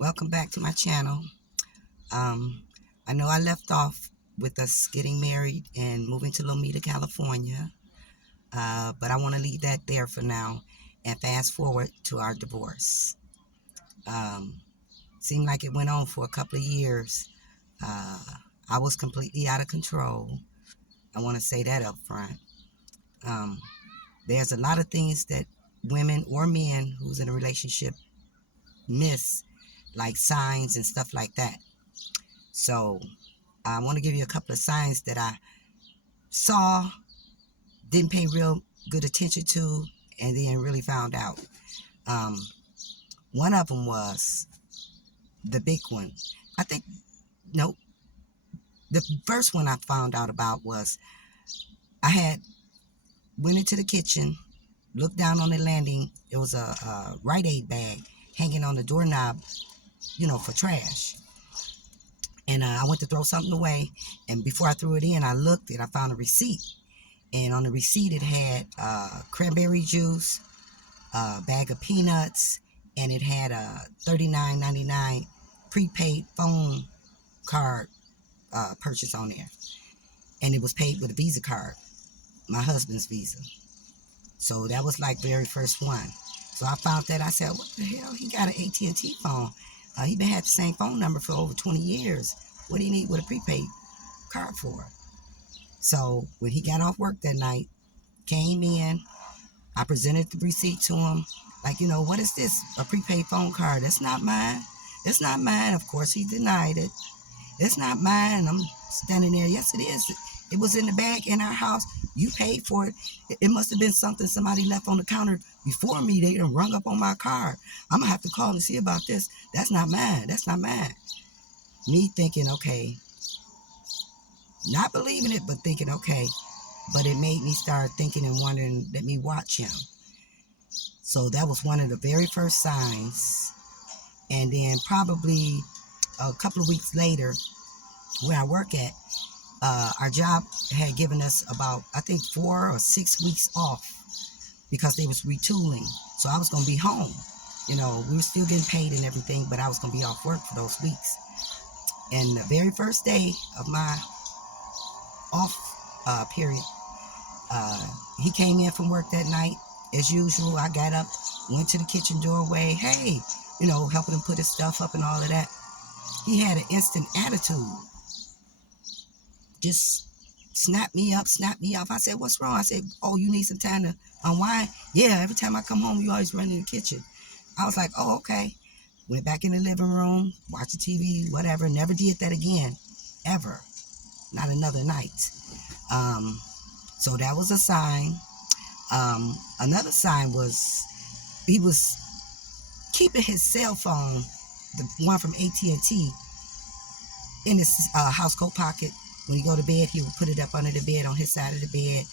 Welcome back to my channel. Um, I know I left off with us getting married and moving to Lomita, California, but I want to leave that there for now and fast forward to our divorce. Um, Seemed like it went on for a couple of years. Uh, I was completely out of control. I want to say that up front. Um, there's a lot of things that women or men who's in a relationship miss, like signs and stuff like that. So I want to give you a couple of signs that I saw, didn't pay real good attention to, and then really found out. Um, One of them was the big one. I think, nope. The first one I found out about was I had went into the kitchen, looked down on the landing. There was a Rite Aid bag hanging on the doorknob, for trash. And I went to throw something away. And before I threw it in, I looked and I found a receipt. And on the receipt, it had cranberry juice, a bag of peanuts, and it had a $39.99 prepaid phone card purchase on there. And it was paid with a Visa card, my husband's Visa. So that was like very first one. So I found that. I said, what the hell? He got an AT&T phone. He been had the same phone number for over 20 years. What do you need with a prepaid card for? So when he got off work that night, came in, I presented the receipt to him. Like, what is this? A prepaid phone card. That's not mine. That's not mine. Of course, he denied it. It's not mine. I'm standing there. Yes, it is. It was in the bag in our house. You paid for it. It must have been something somebody left on the counter before me. They done rung up on my card. I'm going to have to call and see about this. That's not mine. That's not mine. Me thinking, okay, not believing it, but thinking, okay. But it made me start thinking and wondering, let me watch him. So that was one of the very first signs. And then probably a couple of weeks later, where I work at, our job had given us about, I think, 4 or 6 weeks off because they was retooling. So I was going to be home. We were still getting paid and everything, but I was going to be off work for those weeks. And the very first day of my off period, he came in from work that night. As usual, I got up, went to the kitchen doorway. Hey, helping him put his stuff up and all of that. He had an instant attitude. Just snapped me up, snapped me off. I said, what's wrong? I said, oh, you need some time to unwind? Yeah, every time I come home, you always run in the kitchen. I was like, oh, okay. Went back in the living room, watched the TV, whatever. Never did that again, ever. Not another night. So that was a sign. Another sign was he was keeping his cell phone, the one from AT&T, in his house coat pocket. When he go to bed, he would put it up under the bed on his side of the bed.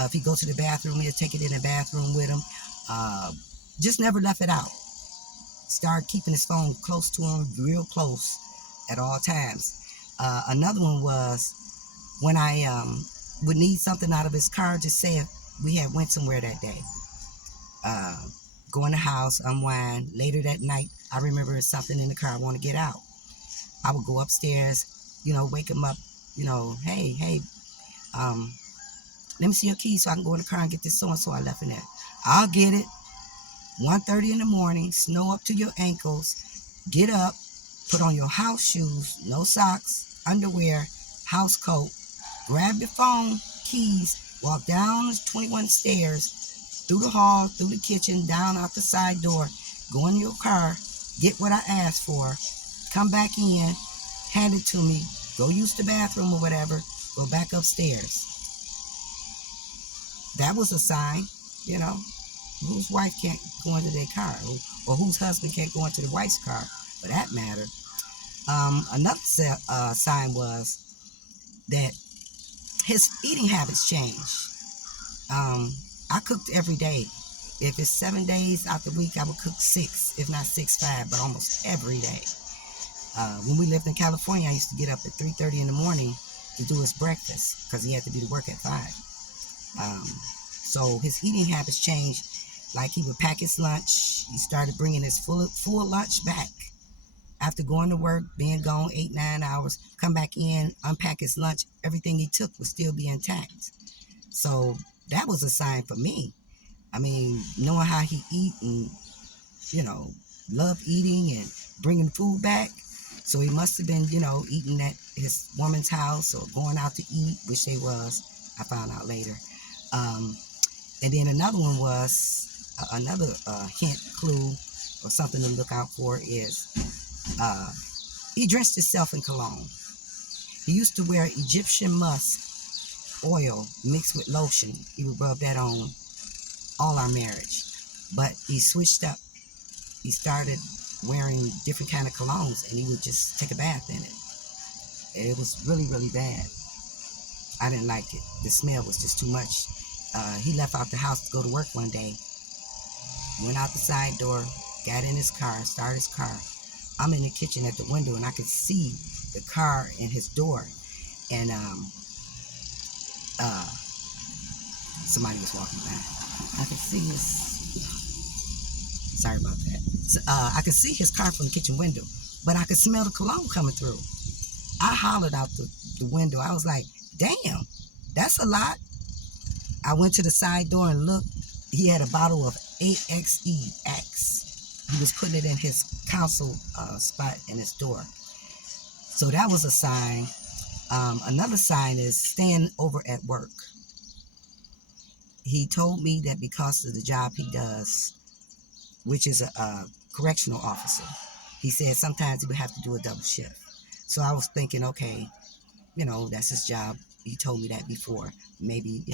If he go to the bathroom, he'll take it in the bathroom with him. Just never left it out. Started keeping his phone close to him, real close at all times. Another one was when I would need something out of his car, just say if we had went somewhere that day. Go in the house, unwind. Later that night, I remember there's something in the car I want to get out. I would go upstairs, wake him up, hey, let me see your keys so I can go in the car and get this so-and-so I left in there. I'll get it. 1:30 in the morning, snow up to your ankles, get up, put on your house shoes, no socks, underwear, house coat, grab your phone, keys, walk down the 21 stairs, through the hall, through the kitchen, down out the side door, go in your car, get what I asked for, come back in, hand it to me, go use the bathroom or whatever, go back upstairs. That was a sign, whose wife can't go into their car, or whose husband can't go into the wife's car, for that matter. Another sign was that his eating habits changed. I cooked every day. If it's 7 days out the week, I would cook 6, if not 6, 5, but almost every day. When we lived in California, I used to get up at 3:30 in the morning to do his breakfast because he had to be to work at 5. So his eating habits changed. Like he would pack his lunch. He started bringing his full lunch back After going to work, being gone 8, 9 hours, come back in, unpack his lunch, everything he took would still be intact. So that was a sign for me. I mean, knowing how he eat and, you know, love eating and bringing food back. So he must have been, eating at his woman's house or going out to eat, which they was. I found out later. And then another one was another hint, clue, or something to look out for is he dressed himself in cologne. He used to wear Egyptian musk oil mixed with lotion. He would rub that on all our marriage. But he switched up. He started wearing different kind of colognes, and he would just take a bath in it. And it was really, really bad. I didn't like it. The smell was just too much. He left out the house to go to work one day, went out the side door, got in his car, started his car. I'm in the kitchen at the window, and I could see the car in his door. And somebody was walking by. I could see his... Sorry about that. So, I could see his car from the kitchen window, but I could smell the cologne coming through. I hollered out the window. I was like, damn, that's a lot. I went to the side door and looked. He had a bottle of AXE-X. He was putting it in his console spot in his door. So that was a sign. Another sign is staying over at work. He told me that because of the job he does, which is a correctional officer, he said sometimes he would have to do a double shift. So I was thinking, okay, that's his job. He told me that before, maybe,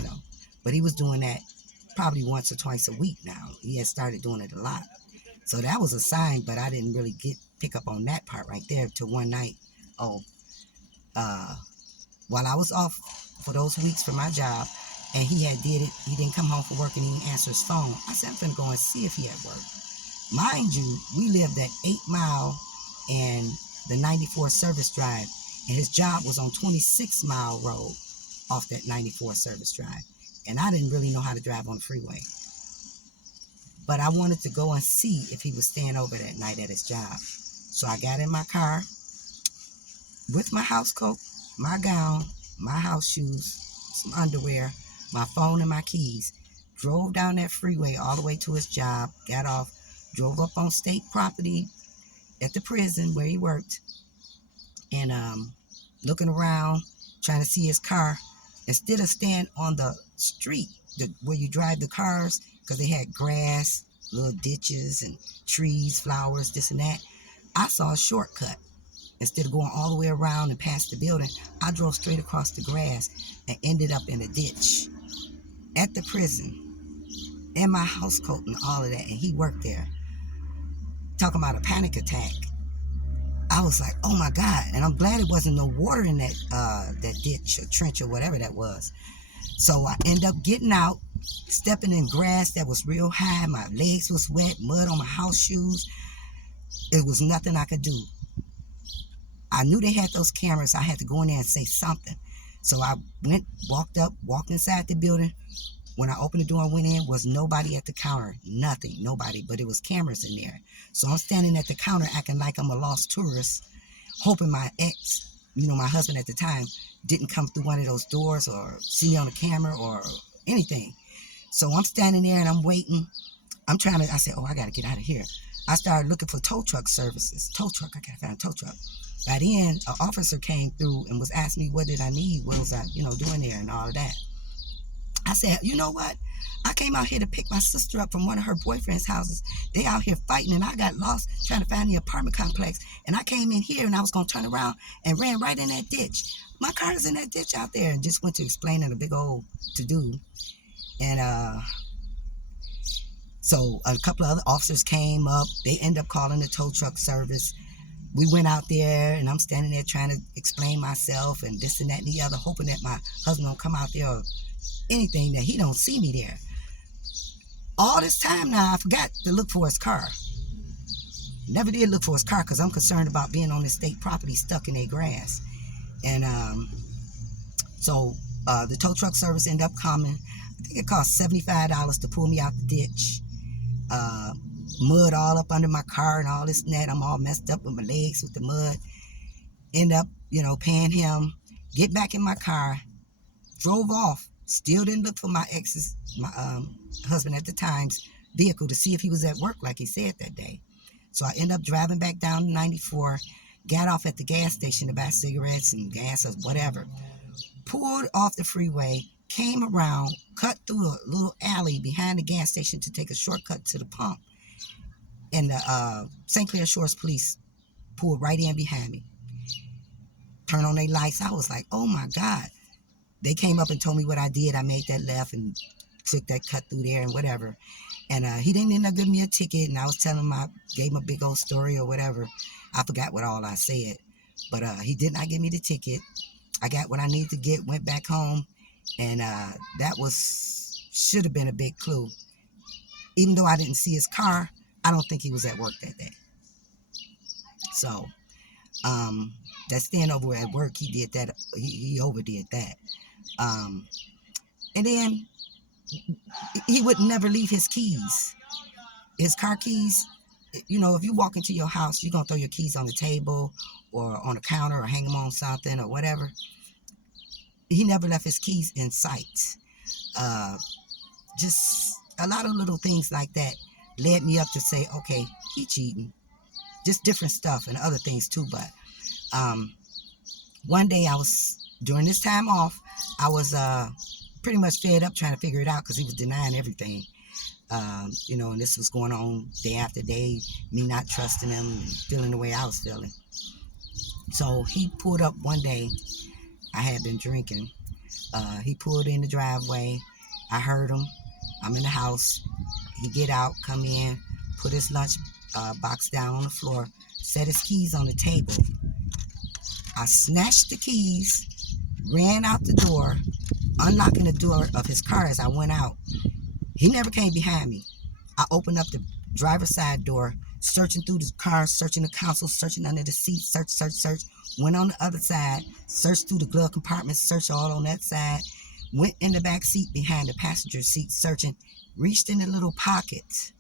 but he was doing that probably once or twice a week now. He had started doing it a lot. So that was a sign, but I didn't really pick up on that part right there till one night. While I was off for those weeks for my job, and he didn't come home from work and he didn't answer his phone. I said, I'm finna go and see if he at work. Mind you, we lived at 8 Mile and the 94 Service Drive, and his job was on 26 Mile Road off that 94 Service Drive. And I didn't really know how to drive on the freeway. But I wanted to go and see if he was staying over that night at his job. So I got in my car with my house coat, my gown, my house shoes, some underwear, my phone and my keys, drove down that freeway all the way to his job, got off, drove up on state property at the prison where he worked, and looking around, trying to see his car. Instead of staying on the street where you drive the cars, because they had grass, little ditches and trees, flowers, this and that, I saw a shortcut. Instead of going all the way around and past the building, I drove straight across the grass and ended up in a ditch at the prison in my house coat and all of that. And he worked there. Talking about a panic attack. I was like, oh my God. And I'm glad it wasn't no water in that ditch or trench or whatever that was. So I ended up getting out, stepping in grass that was real high. My legs was wet, mud on my house shoes. It was nothing I could do. I knew they had those cameras. I had to go in there and say something. So I walked inside the building. When I opened the door and went in, was nobody at the counter. Nothing, nobody, but it was cameras in there. So I'm standing at the counter acting like I'm a lost tourist, hoping my ex, my husband at the time, didn't come through one of those doors or see me on the camera or anything. So I'm standing there and I'm waiting. I said, I got to get out of here. I started looking for tow truck services. I got to find a tow truck. By then, an officer came through and was asking me what did I need, what was I, doing there and all of that. I said, you know what? I came out here to pick my sister up from one of her boyfriend's houses. They out here fighting, and I got lost trying to find the apartment complex. And I came in here, and I was going to turn around and ran right in that ditch. My car is in that ditch out there, and just went to explaining a big old to-do. And so a couple of other officers came up. They ended up calling the tow truck service. We went out there, and I'm standing there trying to explain myself and this and that and the other, hoping that my husband don't come out there or anything, that he don't see me there. All this time now, I forgot to look for his car. Never did look for his car because I'm concerned about being on this state property stuck in their grass. And so the tow truck service ended up coming. I think it cost $75 to pull me out the ditch. mud all up under my car and all this and that. I'm all messed up with my legs with the mud. End up, paying him. Get back in my car. Drove off. Still didn't look for my husband at the time's vehicle to see if he was at work like he said that day. So I end up driving back down to 94. Got off at the gas station to buy cigarettes and gas or whatever. Pulled off the freeway. Came around. Cut through a little alley behind the gas station to take a shortcut to the pump. And the St. Clair Shores police pulled right in behind me. Turned on their lights. I was like, oh my God. They came up and told me what I did. I made that left and took that cut through there and whatever. And he didn't end up giving me a ticket. And I was telling him, I gave him a big old story or whatever. I forgot what all I said. But he did not give me the ticket. I got what I needed to get, went back home. And that should have been a big clue. Even though I didn't see his car, I don't think he was at work that day. So that stand over at work, he did that. He overdid that. And then he would never leave his keys. His car keys, if you walk into your house, you're going to throw your keys on the table or on the counter or hang them on something or whatever. He never left his keys in sight. Just a lot of little things like that led me up to say, okay, he cheating. Just different stuff and other things too. But one day during this time off, I was pretty much fed up trying to figure it out because he was denying everything. And this was going on day after day, me not trusting him and feeling the way I was feeling. So he pulled up one day. I had been drinking. He pulled in the driveway. I heard him. I'm in the house. He get out, come in, put his lunch box down on the floor, set his keys on the table. I snatched the keys, ran out the door, unlocking the door of his car as I went out. He never came behind me. I opened up the driver's side door, searching through the car, searching the console, searching under the seat, search. Went on the other side, searched through the glove compartment, searched all on that side. Went in the back seat behind the passenger seat, searching. Reached in the little pocket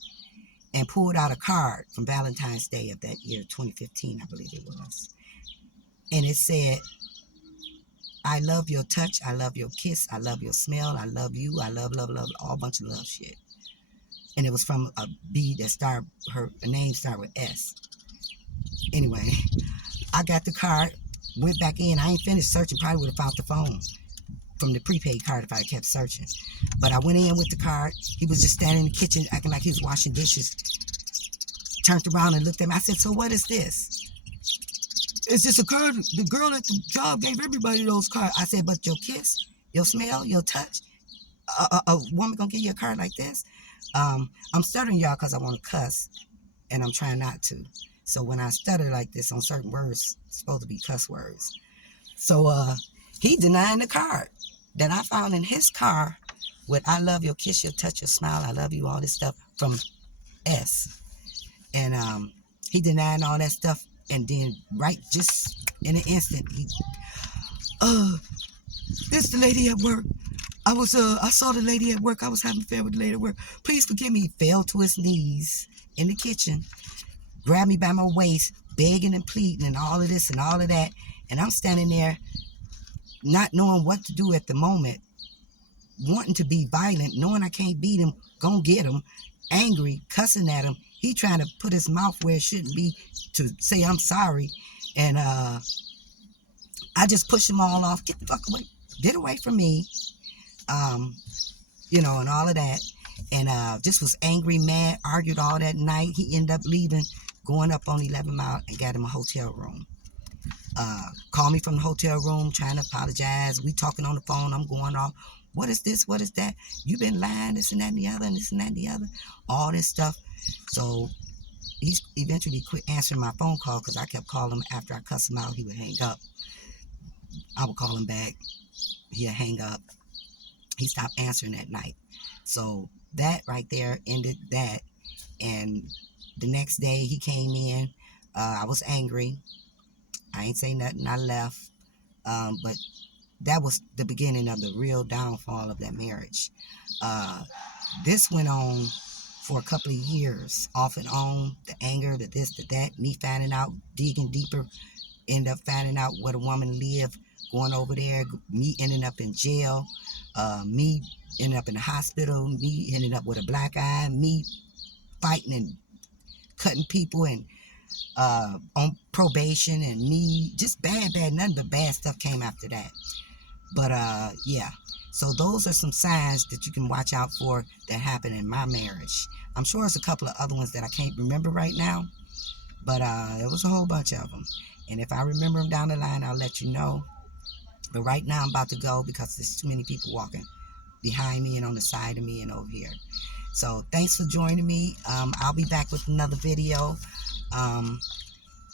and pulled out a card from Valentine's Day of that year, 2015, I believe it was. And it said, I love your touch, I love your kiss, I love your smell, I love you, I love, all bunch of love shit. And it was from a B that her name started with S. Anyway, I got the card, went back in. I ain't finished searching, probably would have found the phone from the prepaid card if I kept searching. But I went in with the card. He was just standing in the kitchen acting like he was washing dishes. Turned around and looked at me. I said, so what is this? It's just a card. The girl at the job gave everybody those cards. I said, but your kiss, your smell, your touch, a woman gonna give you a card like this? I'm stuttering y'all because I want to cuss, and I'm trying not to. So when I stutter like this on certain words, it's supposed to be cuss words. So he denying the card that I found in his car with I love your kiss, your touch, your smile, I love you, all this stuff from S. And he denying all that stuff. And then right just in an instant, this the lady at work. I saw the lady at work. I was having an affair with the lady at work. Please forgive me. He fell to his knees in the kitchen, grabbed me by my waist, begging and pleading and all of this and all of that. And I'm standing there not knowing what to do at the moment, wanting to be violent, knowing I can't beat him, gonna get him, angry, cussing at him. He trying to put his mouth where it shouldn't be to say I'm sorry. And I just pushed them all off. Get the fuck away. Get away from me. And all of that. And just was angry, mad, argued all that night. He ended up leaving, going up on 11 Mile and got him a hotel room. Called me from the hotel room, trying to apologize. We talking on the phone. I'm going off. What is this? What is that? You been lying, this and that and the other, and this and that and the other. All this stuff. So he eventually quit answering my phone call because I kept calling him. After I cussed him out, he would hang up. I would call him back. He'd hang up. He stopped answering that night. So that right there ended that. And the next day he came in. I was angry. I ain't say nothing. I left. But that was the beginning of the real downfall of that marriage. This went on for a couple of years, off and on, the anger, the this, the that, me finding out, digging deeper, end up finding out where the woman lived, going over there, me ending up in jail, me ending up in the hospital, me ending up with a black eye, me fighting and cutting people and on probation, and me just bad, nothing but bad stuff came after that. But yeah, so those are some signs that you can watch out for that happened in my marriage. I'm sure there's a couple of other ones that I can't remember right now, but it was a whole bunch of them. And if I remember them down the line, I'll let you know. But right now I'm about to go because there's too many people walking behind me and on the side of me and over here. So thanks for joining me. I'll be back with another video.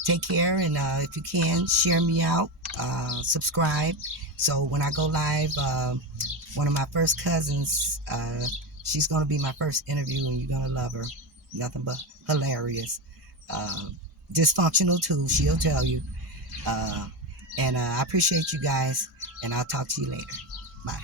Take care, and if you can, share me out, subscribe. So when I go live, one of my first cousins, she's going to be my first interview, and you're going to love her. Nothing but hilarious. Dysfunctional too, she'll tell you. And I appreciate you guys, and I'll talk to you later. Bye.